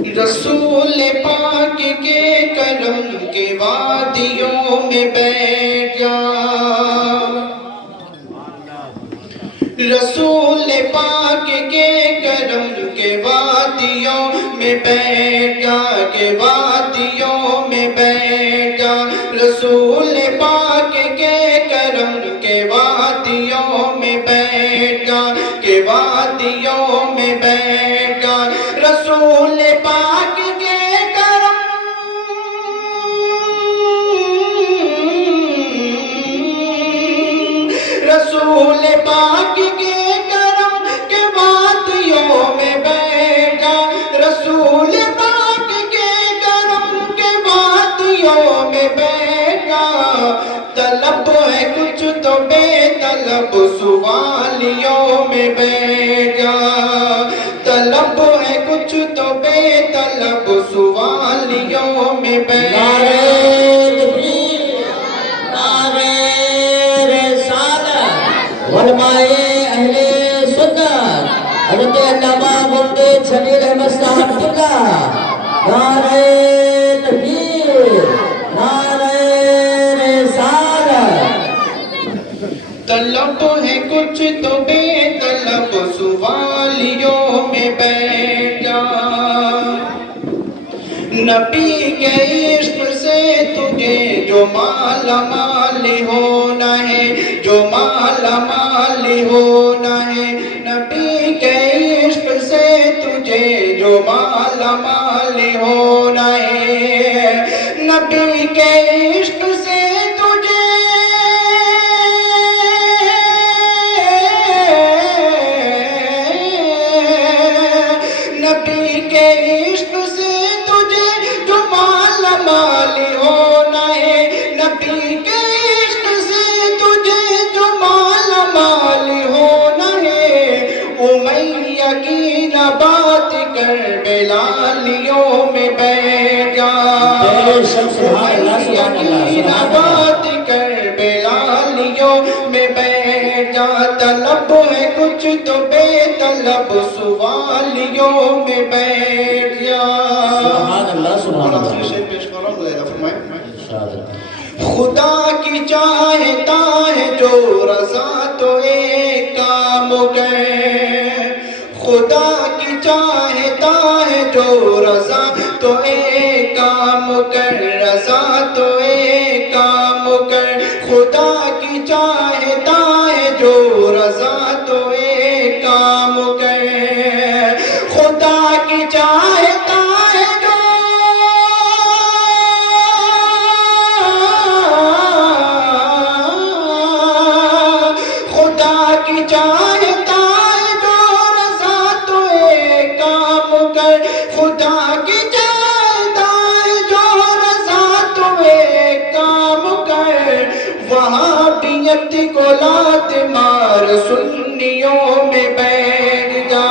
رسول پاک کے کرم کے وادیوں میں بیٹھ جا، رسول پاک کے کرم کے وادیوں میں بیٹھ جا، کے وادیوں میں بیٹھ جا، رسول پاک کے کرم کے وادیوں میں بیٹھ جا، کے وادیوں میں بیٹھ جا، رسول پاک کے کرم رسول پاک کے کرم کے وادیوں میں بیٹھ جا، رسول پاک کے کرم کے وادیوں میں بیٹھ جا، طلب ہے کچھ تو بے طلب سوالیوں میں بیٹھ جا، طلب ہے کچھ تو بے طلب سوالیوں میں بیٹھ جا۔ علماء اہل سنت حضرت علامہ مفتی شبیر احمد صاحب اللہ، نعرہ تکبیر، نعرہ رسالت۔ طلب ہے کچھ تو بے طلب سوالیوں میں بیٹھ جا، نبی کے عشق سے تجھے جو مالا مال ہونا ہے، جو مالا مال ہونا ہے، نبی کے عشق سے تجھے جو مالا مال ہونا ہے، نبی کے عشق سے تجھے نبی کے عشق سے تجھے جو مالا مال ہونا ہے، نبی کے عشق سے تجھے جو مالا مال ہونا ہے، امیہ کی نبات کربلالیوں میں بیٹھ جا، امیہ کی نبات کربلالیوں میں بیٹھ جا، طلب ہے کچھ تو بے طلب سوالیوں میں بیٹھ جا۔ سبحان اللہ، سبحان اللہ۔ خدا کی چاہتا ہے جو رضا تو ایک کام کر، خدا کی چاہتا ہے جو رضا تو ایک کام کر، رضا تو ایک کام کر، خدا کی چاہتا ہے جو رضا تو ایک کام کر، خدا کی چاہتا ہے جو خدا کی چاہتا ہے جو رضا تو ایک کام کر، خدا کی چاہتا ہے جو رضا تو ایک کام کر، وہابیت کو لات مار سنیوں میں بیٹھ جا،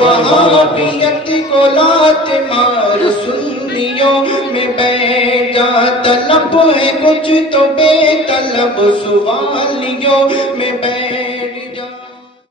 وہابیت کو لات مار سنیوں میں بیٹھ جا، طلب ہے کچھ تو بے طلب سوالیوں میں بیٹھ